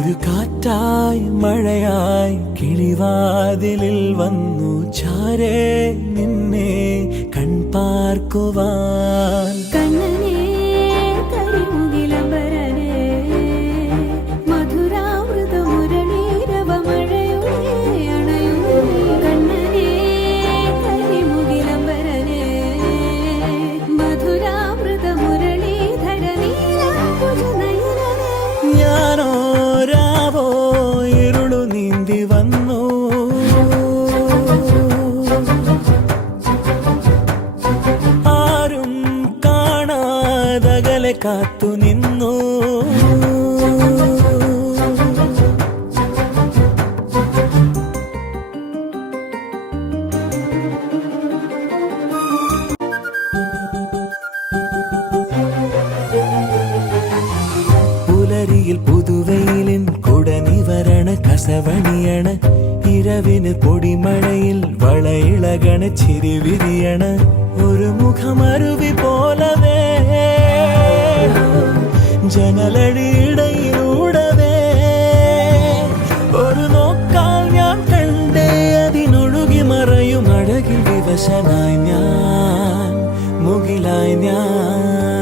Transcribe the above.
ഒരു കാറ്റായി മഴയായി കിളിവാതിലിൽ വന്നു ചാരേ നിന്നെ കൺപാർക്കുവാൻ. ഞാനോരാവോ ഇരുളു നീന്തി വന്നു, ആരും കാണാതകലെ കാത്തു നിന്നു. പുലരിയിൽ പുതുവെയിലിൻ കുടനിവരണ കസവണിയണ, ഇരവിന് പൊടിമഴയിൽ വളയിളകണ ചിരിവിരിയണ. ഒരു മുഖമരുവി പോലവേ ജനലഴിയിടയിലൂടവേ ഒരു നോക്കാൽ ഞാൻ കണ്ടേ അതിനൊഴുകി മറയും അഴകിൽ വിവശനായി ഞാൻ, മുകിലായി ഞാൻ.